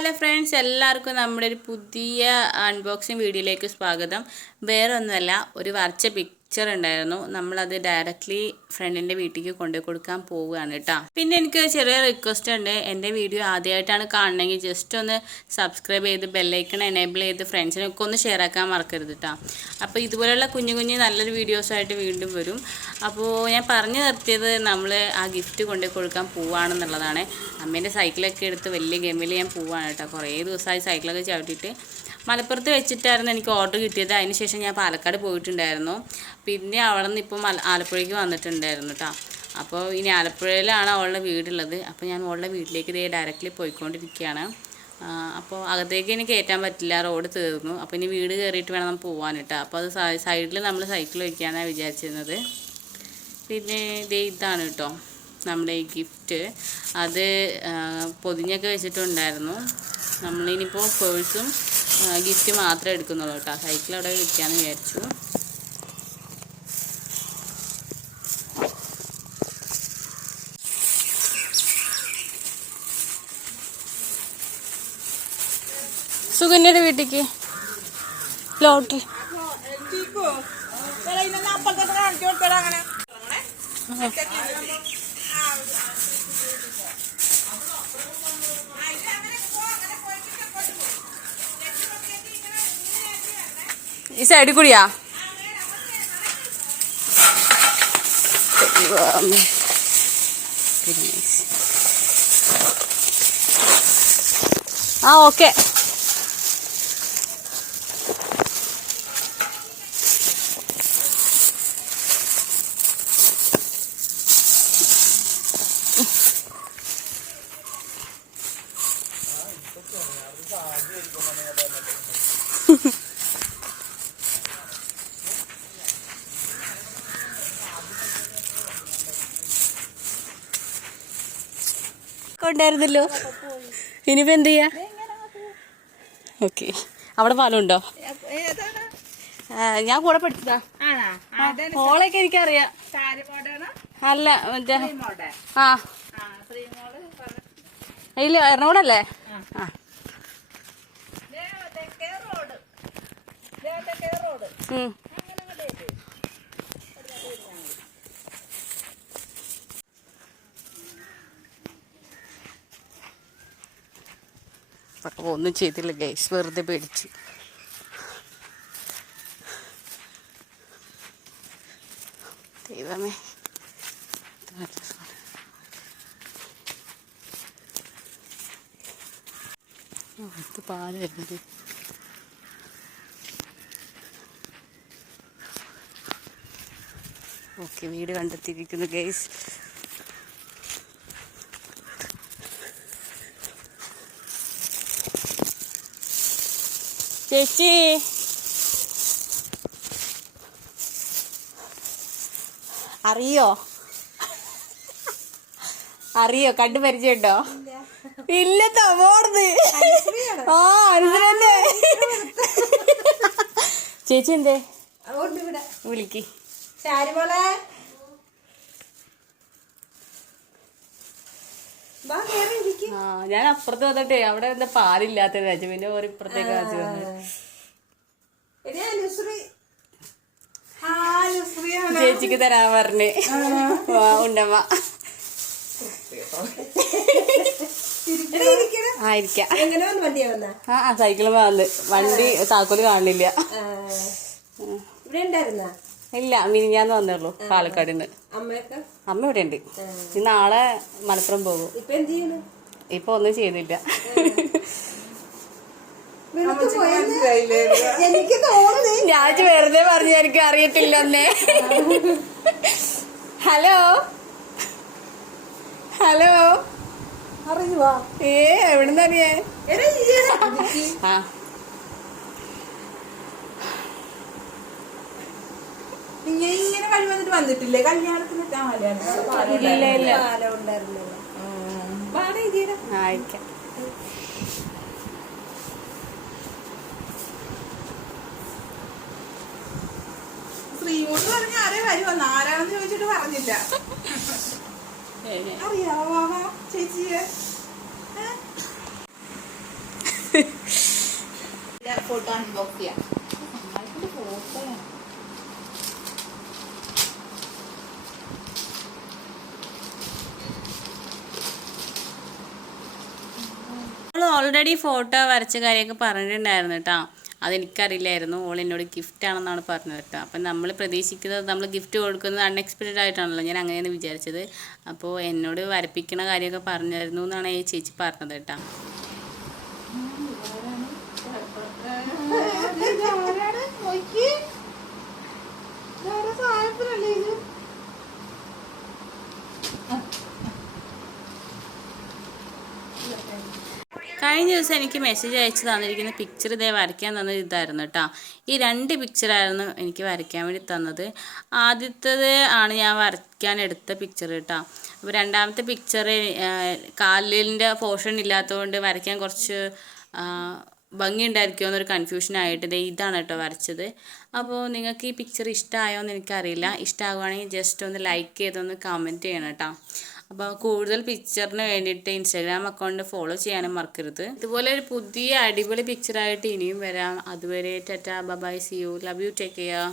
Hello friends, എല്ലാവർക്കും നമ്മുടെ ഒരു പുതിയ അൺബോക്സിങ് വീഡിയോയിലേക്ക് സ്വാഗതം. വേറെ ഒന്നുമല്ല, ഒരു വരച്ച പിക്ചർ ഉണ്ടായിരുന്നു. നമ്മളത് ഡയറക്റ്റ്ലി ഫ്രണ്ടിൻ്റെ വീട്ടിലേക്ക് കൊണ്ടുപോയി കൊടുക്കാൻ പോവുകയാണ് കേട്ടോ. പിന്നെ എനിക്ക് ചെറിയ റിക്വസ്റ്റ് ഉണ്ട്. എൻ്റെ വീഡിയോ ആദ്യമായിട്ടാണ് കാണണമെങ്കിൽ ജസ്റ്റ് ഒന്ന് സബ്സ്ക്രൈബ് ചെയ്ത് ബെല്ലൈക്കൺ എനേബിൾ ചെയ്ത് ഫ്രണ്ട്സിനൊക്കെ ഒന്ന് ഷെയർ ആക്കാൻ മറക്കരുത് കേട്ടോ. അപ്പോൾ ഇതുപോലെയുള്ള കുഞ്ഞു കുഞ്ഞു നല്ലൊരു വീഡിയോസായിട്ട് വീണ്ടും വരും. അപ്പോൾ ഞാൻ പറഞ്ഞു നിർത്തിയത് നമ്മൾ ആ ഗിഫ്റ്റ് കൊണ്ടുപോയി കൊടുക്കാൻ പോവുകയാണെന്നുള്ളതാണ്. അമ്മേൻ്റെ സൈക്കിളൊക്കെ എടുത്ത് വലിയ ഗെയിമിൽ ഞാൻ പോവുകയാണ് കേട്ടോ. കുറേ ദിവസമായി സൈക്കിളൊക്കെ ചവിട്ടിയിട്ട്. മലപ്പുറത്ത് വെച്ചിട്ടായിരുന്നു എനിക്ക് ഓർഡർ കിട്ടിയത്. അതിന് ശേഷം ഞാൻ പാലക്കാട് പോയിട്ടുണ്ടായിരുന്നു. പിന്നെ അവിടെ നിന്ന് ഇപ്പം ആലപ്പുഴയ്ക്ക് വന്നിട്ടുണ്ടായിരുന്നു കേട്ടോ. അപ്പോൾ ഇനി ആലപ്പുഴയിലാണ് അവളുടെ വീടുള്ളത്. അപ്പോൾ ഞാൻ അവളുടെ വീട്ടിലേക്ക് ഇതേ ഡയറക്റ്റ്ലി പോയിക്കൊണ്ടിരിക്കുകയാണ്. അപ്പോൾ അകത്തേക്ക് ഇനി കയറ്റാൻ പറ്റില്ല, റോഡ് തീർന്നു. അപ്പോൾ ഇനി വീട് കയറിയിട്ട് വേണം നമ്മൾ പോകാൻ കേട്ടോ. അപ്പോൾ അത് സൈഡിൽ നമ്മൾ സൈക്കിൾ വയ്ക്കാനാണ് വിചാരിച്ചിരുന്നത്. പിന്നെ ഇതാണ് കേട്ടോ നമ്മുടെ ഈ ഗിഫ്റ്റ്. അത് പൊതിഞ്ഞൊക്കെ വെച്ചിട്ടുണ്ടായിരുന്നു. നമ്മളിനിപ്പോൾ പേഴ്സും ഗിഫ്റ്റ് മാത്രമേ എടുക്കുന്നുള്ളൂ കേട്ടോ. സൈക്കിൾ അവിടെ വയ്ക്കാമെന്ന് വിചാരിച്ചു. സുകന്യയുടെ വീട്ടിലേക്ക് ലോട്ടറി ഈ സൈഡിൽ കൂടിയാ? ആ ഓക്കെ. ഉണ്ടായിരുന്നല്ലോ. ഇനിയിപ്പോ എന്ത് ചെയ്യാ? ഓക്കെ. അവിടെ പാലുണ്ടോ? ഞാൻ കൂടെ പഠിച്ചതാ. മോളൊക്കെ എനിക്കറിയാം. അല്ല മറ്റേ ആ ഇല്ല, എറണാകുളല്ലേ? ആ ഒന്നും ചെയ്തില്ല ഗൈസ്, വെറുതെ പേടിച്ച്. ദൈവമേ, പാല് വരുന്നത്. ഓക്കെ, വീട് കണ്ടെത്തിയിരിക്കുന്നു ഗൈസ്. ചേച്ചി അറിയോ കണ്ടു പരിചയമുണ്ടോ? ഇല്ല, തമോർന്ന്. ആ അനുസരല്ലേ. ചേച്ചി എന്തേ വിളിക്ക്. ഞാൻ അപ്പുറത്ത് വന്നിട്ടേ അവിടെ എന്താ പാലില്ലാത്ത രാജു, പിന്നെ ഒരു ഇപ്പുറത്തേക്ക് രാജു ചേച്ചിക്ക് തരാൻ പറഞ്ഞ് ഉണ്ടമ്മ. ആയിരിക്കാം. ആ സൈക്കിള് വന്ന്, വണ്ടി താക്കോല് കാണില്ല. ഇല്ല, മിനിഞ്ഞാന്ന് വന്നേള്ളൂ പാലക്കാട് നിന്ന്. അമ്മ ഇവിടെ ഉണ്ട്. ഇനി നാളെ മലപ്പുറം പോകും. ഇപ്പൊ ഒന്നും ചെയ്യുന്നില്ല. ഞാൻ വെറുതെ പറഞ്ഞു, എനിക്ക് അറിയത്തില്ല എന്നേ. ഹലോ ഹലോ അറിയുവാ? എവിടുന്ന് അറിയേ? ആ ഇങ്ങനെ കഴിവന്നിട്ട് വന്നിട്ടില്ലേ കല്യാണത്തിന്? ആയിരിക്കാം. ശ്രീമോട്ട് പറഞ്ഞ ആരെ വരുവന്ന്, ആരാണെന്ന് ചോദിച്ചിട്ട് പറഞ്ഞില്ല. അറിയാവോ ചേച്ചിയെ? ഫോട്ടോ അൺബോക്സ് ചെയ്യാം. ഫോട്ടോ അവൾ ഓൾറെഡി ഫോട്ടോ വരച്ച കാര്യമൊക്കെ പറഞ്ഞിട്ടുണ്ടായിരുന്നു കേട്ടോ. അതെനിക്കറിയില്ലായിരുന്നു. ഓൾ എന്നോട് ഗിഫ്റ്റ് ആണെന്നാണ് പറഞ്ഞത് കേട്ടോ. അപ്പം നമ്മൾ പ്രതീക്ഷിക്കുന്നത് നമ്മൾ ഗിഫ്റ്റ് കൊടുക്കുന്നത് അൺഎക്സ്പെക്റ്റഡ് ആയിട്ടാണല്ലോ, ഞാൻ അങ്ങനെയാണ് വിചാരിച്ചത്. അപ്പോൾ എന്നോട് വരപ്പിക്കണ കാര്യമൊക്കെ പറഞ്ഞായിരുന്നു എന്നാണ് ഈ ചേച്ചി പറഞ്ഞത് കേട്ടോ. കഴിഞ്ഞ ദിവസം എനിക്ക് മെസ്സേജ് അയച്ച് തന്നിരിക്കുന്ന പിക്ചർ ഇതേ വരയ്ക്കാൻ തന്നത് ഇതായിരുന്നു കേട്ടോ. ഈ 2 പിക്ചറായിരുന്നു എനിക്ക് വരയ്ക്കാൻ വേണ്ടി തന്നത്. ആദ്യത്തേത് ആണ് ഞാൻ വരയ്ക്കാൻ എടുത്ത പിക്ചർ കേട്ടോ. അപ്പോൾ രണ്ടാമത്തെ പിക്ചർ കാലിൻ്റെ പോർഷൻ ഇല്ലാത്തതുകൊണ്ട് വരയ്ക്കാൻ കുറച്ച് ഭംഗി ഉണ്ടായിരിക്കുമോ എന്നൊരു കൺഫ്യൂഷനായിട്ട് ഇതാണ് കേട്ടോ വരച്ചത്. അപ്പോൾ നിങ്ങൾക്ക് ഈ പിക്ചർ ഇഷ്ടമായോ എന്ന് എനിക്കറിയില്ല. ഇഷ്ടമാകുവാണെങ്കിൽ ജസ്റ്റ് ഒന്ന് ലൈക്ക് ചെയ്തൊന്ന് കമൻറ്റ് ചെയ്യണം കേട്ടോ. അപ്പോൾ കൂടുതൽ പിക്ചറിന് വേണ്ടിയിട്ട് ഇൻസ്റ്റാഗ്രാം അക്കൗണ്ട് ഫോളോ ചെയ്യാനും മറക്കരുത്. ഇതുപോലെ ഒരു പുതിയ അടിപൊളി പിക്ചറായിട്ട് ഇനിയും വരാം. അതുവരെ tata bye see you, love you, take care.